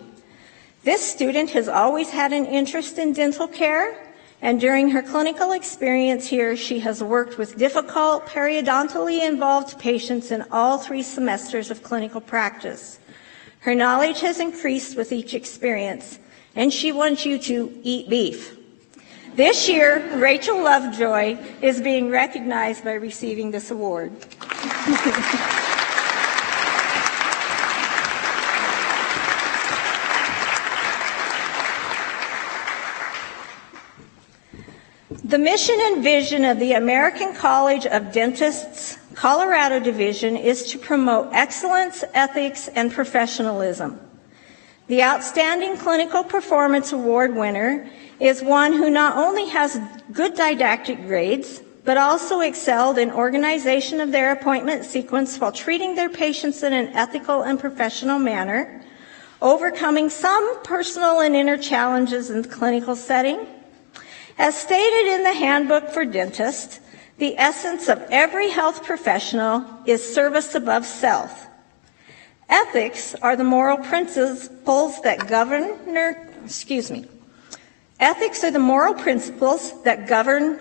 This student has always had an interest in dental care, and during her clinical experience here, she has worked with difficult periodontally involved patients in all 3 semesters of clinical practice. Her knowledge has increased with each experience, and she wants you to eat beef. This year, Rachel Lovejoy is being recognized by receiving this award. The mission and vision of the American College of Dentists Colorado Division is to promote excellence, ethics, and professionalism. The Outstanding Clinical Performance Award winner is one who not only has good didactic grades, but also excelled in organization of their appointment sequence while treating their patients in an ethical and professional manner, overcoming some personal and inner challenges in the clinical setting. As stated in the Handbook for Dentists, the essence of every health professional is service above self. Ethics are the moral principles that govern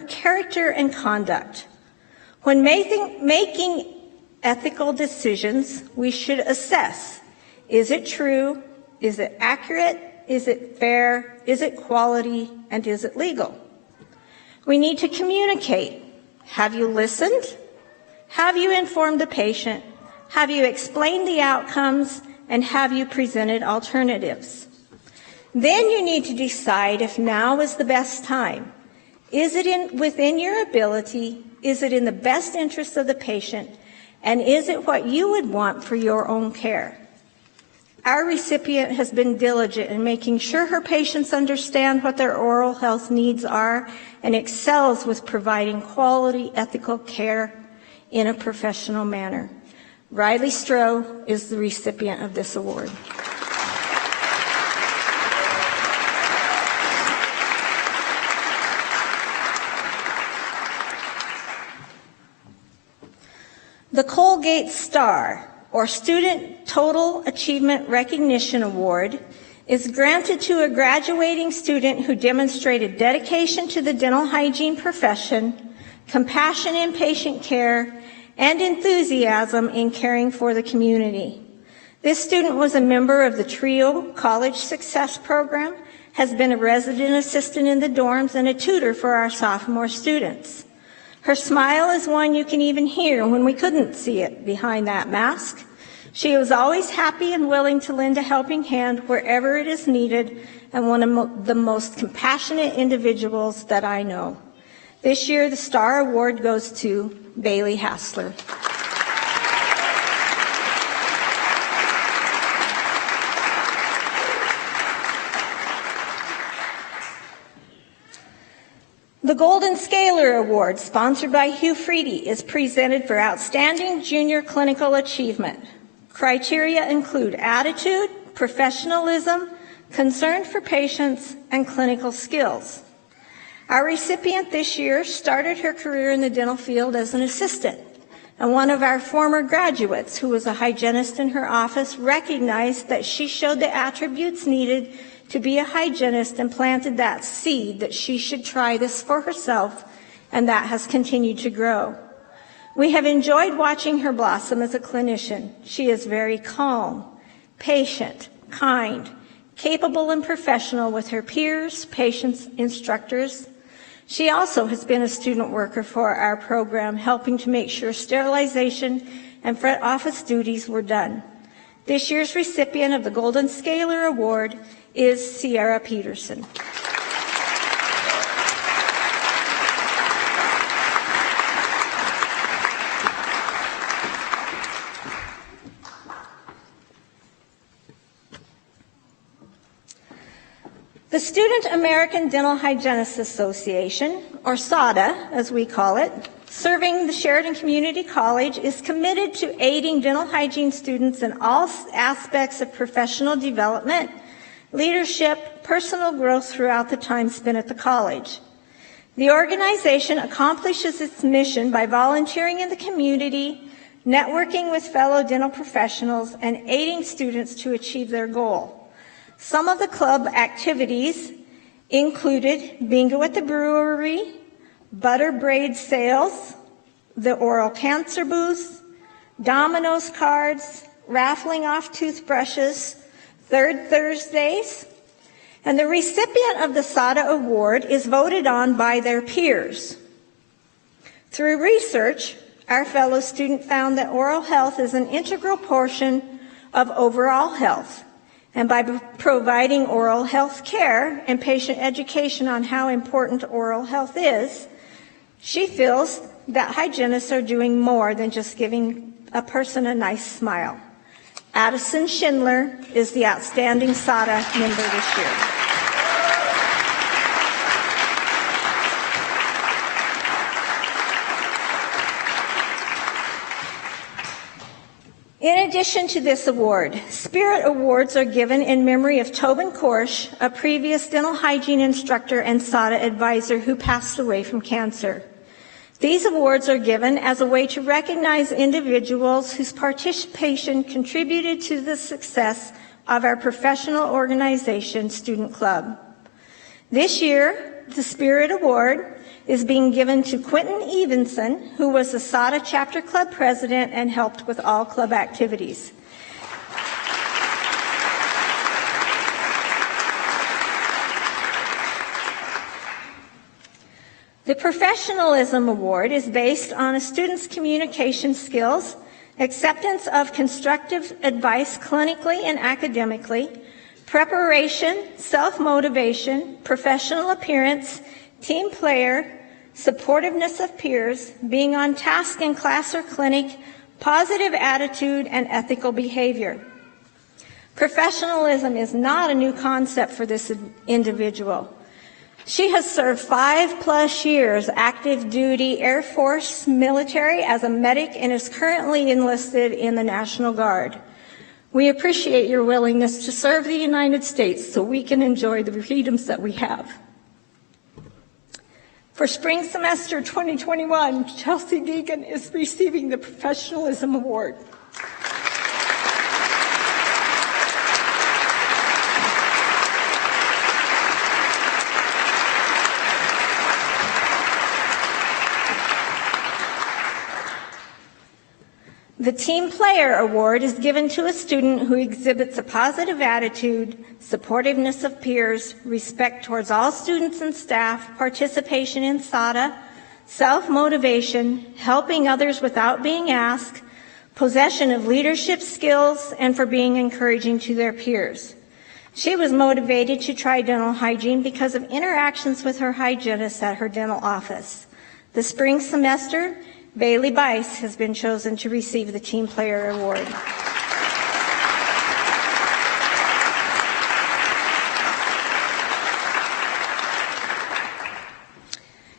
character and conduct. When making ethical decisions, we should assess, is it true, is it accurate, is it fair, is it quality, and is it legal? We need to communicate. Have you listened? Have you informed the patient? Have you explained the outcomes? And have you presented alternatives? Then you need to decide if now is the best time. Is it within your ability? Is it in the best interest of the patient? And is it what you would want for your own care? Our recipient has been diligent in making sure her patients understand what their oral health needs are and excels with providing quality, ethical care in a professional manner. Riley Stroh is the recipient of this award. The Colgate STAR, or Student Total Achievement Recognition Award, is granted to a graduating student who demonstrated dedication to the dental hygiene profession, compassion in patient care, and enthusiasm in caring for the community. This student was a member of the TRIO College Success Program, has been a resident assistant in the dorms, and a tutor for our sophomore students. Her smile is one you can even hear when we couldn't see it behind that mask. She was always happy and willing to lend a helping hand wherever it is needed, and one of the most compassionate individuals that I know. This year, the STAR Award goes to Bailey Hassler. The Golden Scaler Award, sponsored by Hugh Freedy, is presented for outstanding junior clinical achievement. Criteria include attitude, professionalism, concern for patients, and clinical skills. Our recipient this year started her career in the dental field as an assistant, and one of our former graduates, who was a hygienist in her office, recognized that she showed the attributes needed to be a hygienist and planted that seed that she should try this for herself, and that has continued to grow. We have enjoyed watching her blossom as a clinician. She is very calm, patient, kind, capable, and professional with her peers, patients, instructors. She also has been a student worker for our program, helping to make sure sterilization and front office duties were done. This year's recipient of the Golden Scaler Award is Sierra Peterson. The Student American Dental Hygienists Association, or SADA as we call it, serving the Sheridan Community College, is committed to aiding dental hygiene students in all aspects of professional development, leadership, personal growth throughout the time spent at the college. The organization accomplishes its mission by volunteering in the community, networking with fellow dental professionals, and aiding students to achieve their goal. Some of the club activities included bingo at the brewery, butter braid sales, the oral cancer booth, dominoes cards, raffling off toothbrushes, Third Thursdays, and the recipient of the SADA Award is voted on by their peers. Through research, our fellow student found that oral health is an integral portion of overall health, and by providing oral health care and patient education on how important oral health is, she feels that hygienists are doing more than just giving a person a nice smile. Addison Schindler is the outstanding SADA member this year. In addition to this award, Spirit Awards are given in memory of Tobin Korsch, a previous dental hygiene instructor and SADA advisor who passed away from cancer. These awards are given as a way to recognize individuals whose participation contributed to the success of our professional organization, Student Club. This year, the Spirit Award is being given to Quentin Evenson, who was the SADA Chapter Club president and helped with all club activities. The Professionalism Award is based on a student's communication skills, acceptance of constructive advice clinically and academically, preparation, self-motivation, professional appearance, team player, supportiveness of peers, being on task in class or clinic, positive attitude, and ethical behavior. Professionalism is not a new concept for this individual. She has served 5+ years active duty Air Force military as a medic and is currently enlisted in the National Guard. We appreciate your willingness to serve the United States so we can enjoy the freedoms that we have. For spring semester 2021, Chelsea Deegan is receiving the Professionalism Award. The Team Player Award is given to a student who exhibits a positive attitude, supportiveness of peers, respect towards all students and staff, participation in SADA, self-motivation, helping others without being asked, possession of leadership skills, and for being encouraging to their peers. She was motivated to try dental hygiene because of interactions with her hygienist at her dental office. The spring semester, Bailey Bice has been chosen to receive the Team Player Award.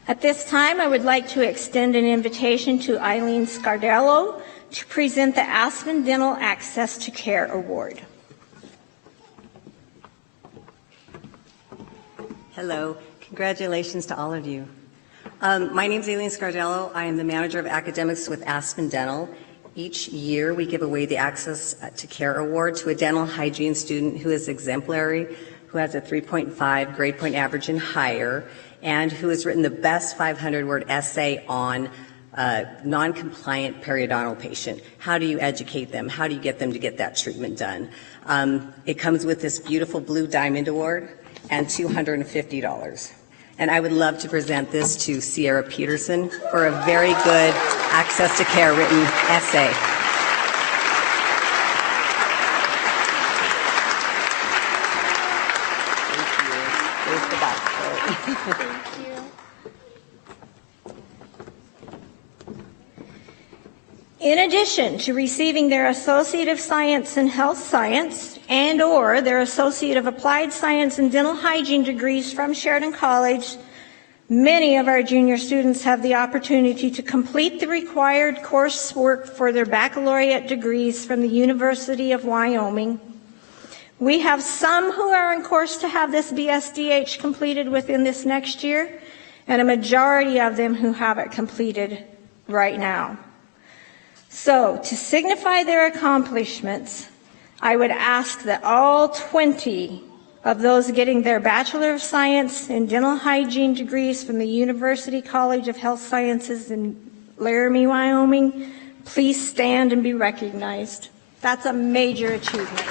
At this time, I would like to extend an invitation to Eileen Scardello to present the Aspen Dental Access to Care Award. Hello. Congratulations to all of you. My name is Eileen Scardello. I am the manager of academics with Aspen Dental. Each year we give away the Access to Care Award to a dental hygiene student who is exemplary, who has a 3.5 grade point average and higher, and who has written the best 500-word essay on non-compliant periodontal patient. How do you educate them? How do you get them to get that treatment done? It comes with this beautiful blue diamond award and $250. And I would love to present this to Sierra Peterson for a very good access to care written essay. In addition to receiving their Associate of Science in Health Science and/or their Associate of Applied Science in Dental Hygiene degrees from Sheridan College, many of our junior students have the opportunity to complete the required coursework for their baccalaureate degrees from the University of Wyoming. We have some who are on course to have this BSDH completed within this next year, and a majority of them who have it completed right now. So, to signify their accomplishments, I would ask that all 20 of those getting their Bachelor of Science in Dental Hygiene degrees from the University College of Health Sciences in Laramie, Wyoming, please stand and be recognized. That's a major achievement.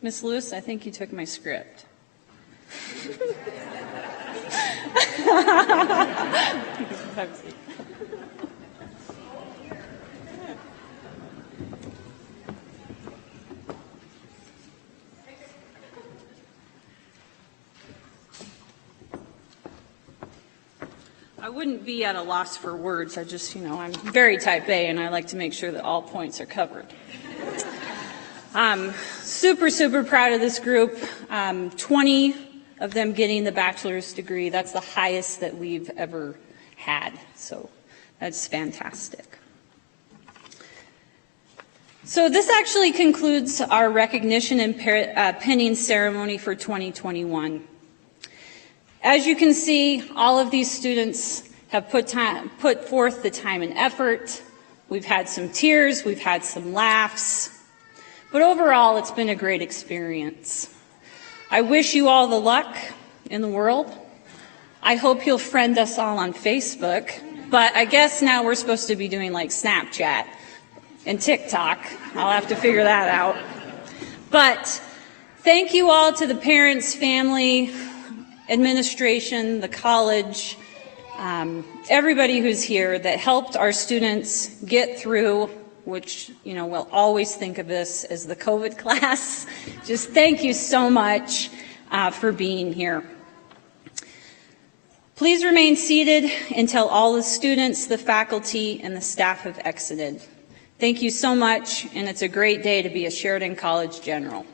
Ms. Lewis, I think you took my script. I wouldn't be at a loss for words. I just, I'm very type A, and I like to make sure that all points are covered. Super, super proud of this group. 20 of them getting the bachelor's degree. That's the highest that we've ever had. So that's fantastic. So this actually concludes our recognition and pinning ceremony for 2021. As you can see, all of these students have put forth the time and effort. We've had some tears, we've had some laughs. But overall, it's been a great experience. I wish you all the luck in the world. I hope you'll friend us all on Facebook, but I guess now we're supposed to be doing like Snapchat and TikTok. I'll have to figure that out. But thank you all to the parents, family, administration, the college, everybody who's here that helped our students get through, which, we'll always think of this as the COVID class. Just thank you so much for being here. Please remain seated until all the students, the faculty, and the staff have exited. Thank you so much, and it's a great day to be a Sheridan College General.